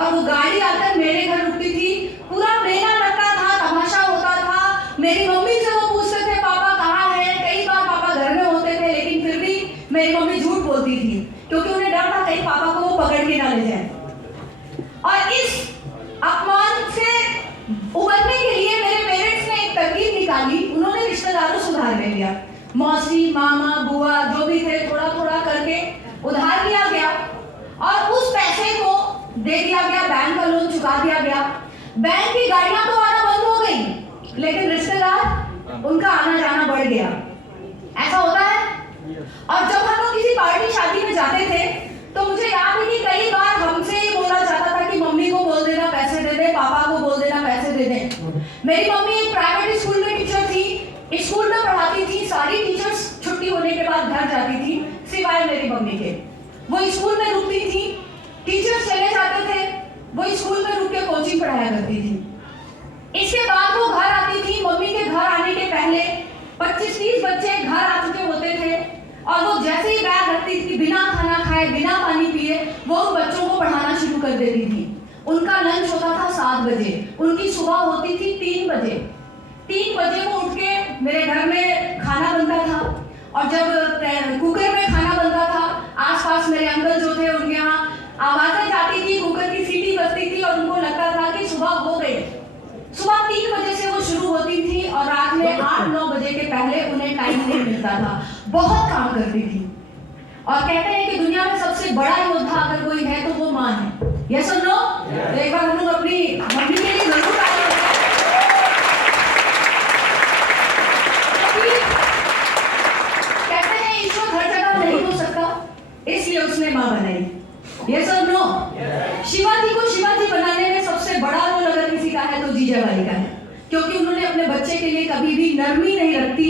और वो गाड़ी आकर मेरे घर रुकती थी। पूरा मेला लगता था, तमाशा होता था। मेरी मम्मी से वो पूछते थे पापा कहाँ है। कई बार पापा घर में होते थे, लेकिन फिर भी मेरी मम्मी झूठ बोलती थी, क्योंकि उन्हें डर था कहीं पापा को वो पकड़ के ना ले जाए। और इस अपमान से उबरने के लिए मेरे पेरेंट्स ने एक तरकीब निकाली। उन्होंने रिश्तेदारों से उधार ले लिया। मौसी, मामा, बुआ जो भी थे, थोड़ा थोड़ा करके उधार लिया गया और उस पैसे को दे दिया गया, बैंक का लोन चुका दिया गया। बैंक की गाड़ियां तो आना बंद हो गई, लेकिन रिश्तेदार उनका आना जाना बढ़ गया। ऐसा होता है। और जब हम लोग किसी पार्टी शादी में जाते थे तो मुझे याद है कि कई बार हमसे ये बोला जाता था कि मम्मी को बोल देना पैसे दे दे, पापा को बोल देना पैसे दे दे। मेरी मम्मी एक प्राइवेट स्कूल में टीचर थी, स्कूल में पढ़ाती थी। सारी टीचर्स छुट्टी होने के बाद घर जाती थी, सिवाय मेरी मम्मी के। वो स्कूल में रुकती थी, टीचर्स चले जाते थे, वो स्कूल में रुक के कोचिंग पढ़ाया करती थी। इसके बाद वो घर आती थी। मम्मी के घर आने के पहले 25-30 बच्चे घर आ चुके होते थे और वो जैसे ही बैग रखती थी, बिना खाना खाए, बिना पानी पिए, वो उन बच्चों को पढ़ाना शुरू कर देती थी। उनका लंच होता था 7 बजे, उनकी सुबह होती थी 3 बजे। 3 बजे वो उठ के मेरे घर में खाना बनता था, और जब कुकर में खाना बनता था, आसपास मेरे अंकल जो थे उनके यहाँ आवाजें जाती थी, कुकर की सीटी बजती थी और उनको लगता था कि सुबह हो गई। सुबह 3 बजे से वो शुरू होती थी और रात में 8-9 बजे के पहले उन्हें टाइम नहीं मिलता था। बहुत काम करती थी। और कहते हैं कि दुनिया में सबसे बड़ा योद्धा अगर कोई है तो वो माँ है। यस और नो? एक बार हम लोग अपनी मम्मी के लिए जरूर ताली बजाएं। कहते हैं ईश्वर हर जगह नहीं हो सकता, इसलिए उसने माँ बनाई। यस और नो? शिवाजी को शिवाजी बनाने में सबसे बड़ा रोल अगर किसी का है तो जीजाबाई का है, क्योंकि उन्होंने अपने बच्चे के लिए कभी भी नरमी नहीं रखती।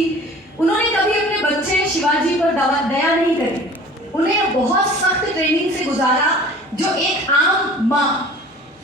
उन्होंने कभी अपने बच्चे शिवाजी पर दया नहीं करी। उन्हें बहुत सख्त ट्रेनिंग से गुजारा, जो एक आम माँ,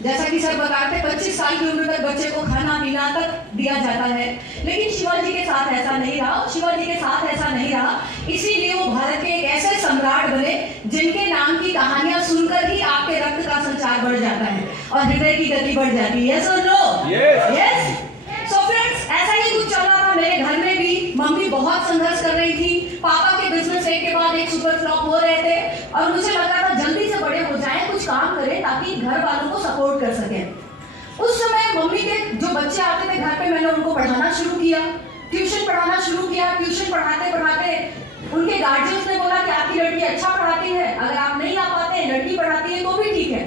जैसा कि सर बताते 25 साल की उम्र तक बच्चे को खाना पीना तक दिया जाता है, लेकिन शिवाजी के साथ ऐसा नहीं रहा। शिवाजी के साथ ऐसा नहीं रहा, इसीलिए वो भारत के एक ऐसे सम्राट बने जिनके नाम की कहानियां सुनकर ही आपके रक्त का संचार बढ़ जाता है और हृदय की गति बढ़ जाती है। यस और नो? यस। सो फ्रेंड्स, ऐसा ही कुछ चल रहा था मेरे घर में भी। मम्मी बहुत संघर्ष कर रही थी, पापा के बिजनेस एक के बाद एक सुपर फ्लॉप हो रहे थे और मुझे लग रहा था जल्दी से बड़े हो जाएं, कुछ काम करें ताकि घर वालों को सपोर्ट कर सकें। उस समय मम्मी के जो बच्चे आते थे घर पे, मैंने उनको पढ़ाना शुरू किया, ट्यूशन पढ़ाना शुरू किया। ट्यूशन पढ़ाते पढ़ाते उनके गार्जियंस ने बोला कि आपकी लड़की अच्छा पढ़ाती है, अगर आप नहीं आ पाते, लड़की पढ़ाती है तो भी ठीक है।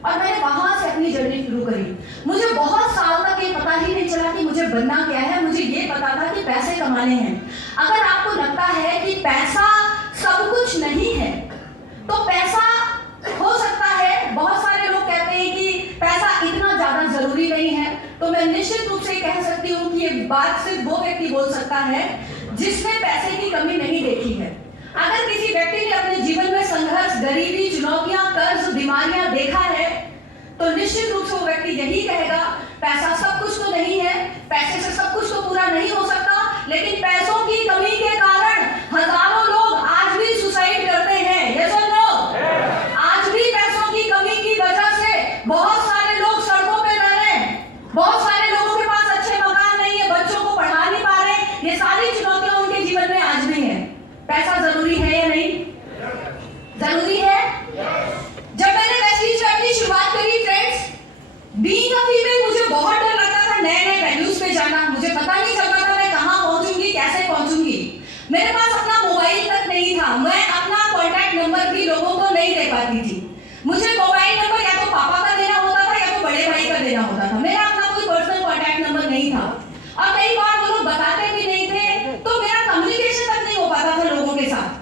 और मैंने वहां से अपनी जर्नी शुरू करी। मुझे बहुत साल तक ये पता ही नहीं चला कि मुझे बनना क्या है। मुझे ये पता था कि पैसे कमाने हैं। अगर आपको लगता है कि पैसा सब कुछ नहीं है, तो पैसा हो सकता है। बहुत सारे लोग कहते हैं कि पैसा इतना ज्यादा जरूरी नहीं है, तो मैं निश्चित रूप से कह सकती हूँ कि ये बात सिर्फ वो व्यक्ति बोल सकता है जिसने पैसे की कमी नहीं देखी है। अगर किसी व्यक्ति ने अपने जीवन में संघर्ष, गरीबी, चुनौतियां, कर्ज, बीमारियां देखा है, तो निश्चित रूप से वो व्यक्ति यही कहेगा पैसा सब कुछ तो नहीं है, पैसे से सब कुछ तो पूरा नहीं हो सकता, लेकिन पैसों की कमी के कारण हजारों लोग आज भी सुसाइड करते हैं। यस और नो? आज भी पैसों की कमी की वजह से बहुत सारे लोग सड़कों पे रह रहे हैं, बहुत सारे लोगों के पास अच्छे मकान नहीं है, बच्चों को पढ़ा नहीं पा रहे। ये सारी चुनौतियां उनके जीवन में आज भी है। पैसा जरूरी है या नहीं? जरूरी है। जब मैंने वेस्टीज में अपनी शुरुआत करी फ्रेंड्स, बीइंग अ फीमेल, मुझे बहुत डर लगता था नए नए वेन्यूज पे जाना। मुझे पता नहीं चलता था मैं कहाँ पहुंचूंगी, कैसे पहुंचूंगी। मेरे पास अपना मोबाइल तक नहीं था, मैं अपना कॉन्टैक्ट नंबर भी लोगों को नहीं दे पाती थी। मुझे मोबाइल नंबर या तो पापा का देना होता था या तो बड़े भाई का देना होता था। मेरा अपना कोई पर्सनल कॉन्टैक्ट नंबर नहीं था और कई बार वो लोग बताते भी नहीं थे, तो मेरा कम्युनिकेशन तक नहीं हो पाता था लोगों के साथ।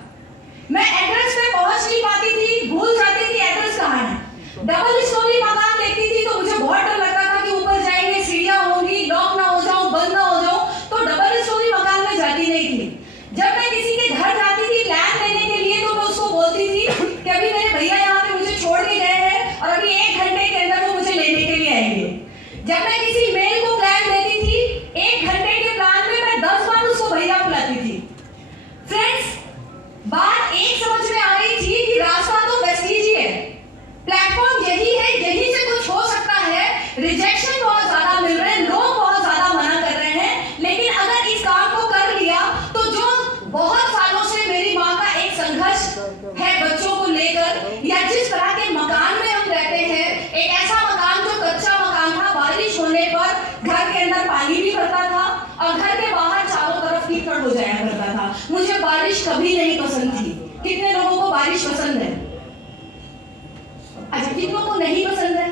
मैं एड्रेस पे पहुंच नहीं पाती थी, भूल जाती थी एड्रेस कहाँ है। डबल स्टोरी मकान देखती थी तो मुझे बहुत डर लगता था कि ऊपर जाएंगे, सीढ़ियां होंगी, लॉक ना हो जाऊं, बंद ना हो जाऊं, तो डबल स्टोरी मकान में जाती नहीं थी। जब मैं किसी के घर जाती थी लैंड लेने के लिए, तो मैं उसको बोलती थी कि अभी मेरे भैया यहाँ पे भी नहीं पसंद थी। कितने लोगों को बारिश पसंद है? अच्छा, कितनों को नहीं पसंद है?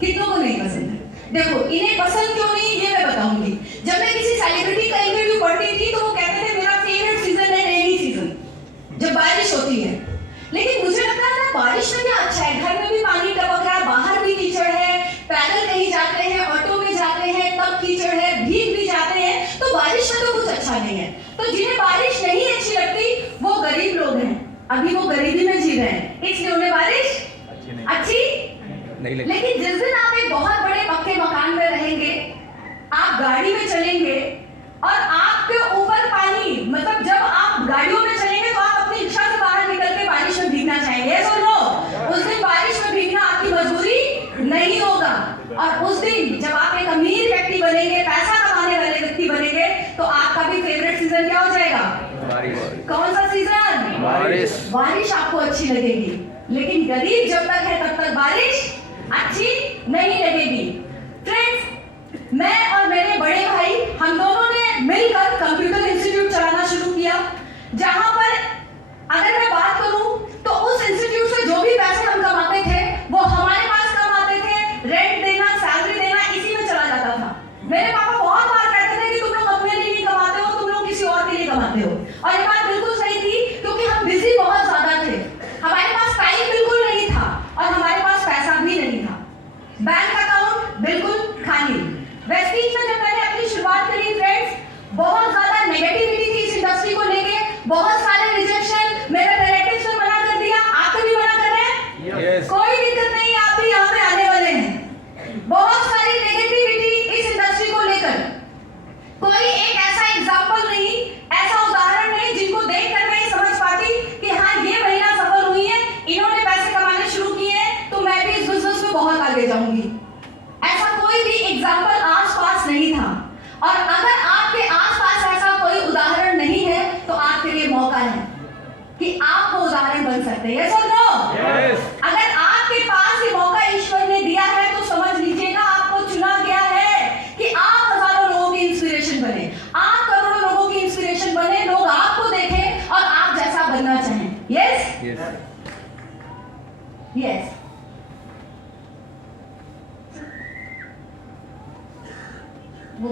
कितनों को नहीं पसंद है? देखो, इन्हें पसंद क्यों नहीं ये मैं बताऊंगी। जब मैं किसी सेलिब्रिटी का इंटरव्यू पढ़ती थी तो वो कहते थे मेरा फेवरेट सीजन है रेनी सीजन, जब बारिश होती है। लेकिन मुझे लगता है ना, बारिश में क्या अच्छा है, घर में भी पानी टपक रहा है, बाहर भी कीचड़ है, पैदल कहीं जाते हैं, ऑटो में जाते हैं तब कीचड़ है, भीग भी जाते हैं, तो बारिश में तो कुछ अच्छा नहीं है। तो जिन्हें बारिश नहीं अच्छी लगती वो गरीब लोग हैं, अभी वो गरीबी में जी रहे हैं, इसलिए उन्हें बारिश अच्छी नहीं लगती। लेकिन जिस दिन आप एक बहुत बड़े पक्के मकान में रहेंगे, आप गाड़ी में चलेंगे और आपके ऊपर पानी, मतलब जब आप गाड़ियों में चलेंगे तो आप अपनी रिक्शा से बाहर निकल के बारिश में भीगना चाहेंगे, यस और नो? उस दिन बारिश में भीगना आपकी मजबूरी नहीं होगा। और उस दिन जब आप एक अमीर व्यक्ति बनेंगे, पैसा कमाने वाले व्यक्ति बनेंगे, तो आपका भी फेवरेट सीजन क्या हो जाएगा? बारिश। कौन सा सीजन? बारिश। बारिश आपको अच्छी लगेगी, लेकिन गरीब जब तक है तब तक बारिश अच्छी नहीं लगेगी। फ्रेंड्स, मैं और मेरे बड़े भाई, हम दोनों ने मिलकर कंप्यूटर इंस्टीट्यूट चलाना शुरू किया, जहां पर अगर मैं बात करूं तो उस इंस्टीट्यूट से जो भी पैसे हम कमाते थे वो हमारे पास कमाते थे, रेंट देना, सैलरी देना, इसी में चला जाता था। मेरे पापा बहुत बार कहते थे कि तुम लोग अपने लिए नहीं कमाते हो, तुम लोग किसी और के लिए कमाते हो। और ये बात बिल्कुल सही थी, क्योंकि हम बिजी बहुत ज्यादा थे, हमारे पास टाइम बिल्कुल नहीं था और हमारे पास पैसा भी नहीं था, बैंक अकाउंट बिल्कुल खाली। वेस्टीज में जब मैंने अपनी शुरुआत करी फ्रेंड्स, बहुत ज्यादा नेगेटिविटी थी इस इंडस्ट्री को लेके, बहुत सारे रिजेक्शन, मेरे रिलेटिव्स ने मना कर दिया, आप भी मना कर रहे हैं? yes. कोई दिक्कत नहीं, आप भी यहाँ पे आने वाले हैं। बहुत सारी नेगेटिविटी इस इंडस्ट्री को लेकर, कोई एक ऐसा एग्जांपल नहीं, ऐसा उदाहरण नहीं जिनको देखकर मैं समझ पाती कि हाँ ये महिला सफल हुई है, इन्होंने पैसे कमाने शुरू किए हैं, तो मैं भी इस बिजनेस में बहुत आगे जाऊंगी। ऐसा कोई भी एग्जांपल आसपास नहीं था। और अगर आपके आसपास ऐसा कोई उदाहरण नहीं है तो आपके लिए मौका है कि आप वो उदाहरण बन सकते हैं, यस और नो? यस। अगर आपके पास ये मौका ईश्वर ने दिया है तो समझ लीजिएगा आपको चुना गया है कि आप हजारों लोगों की इंस्पिरेशन बने, आप करोड़ों लोगों की इंस्पिरेशन बने, लोग आपको देखें और आप जैसा बनना चाहें। Yes yes. वो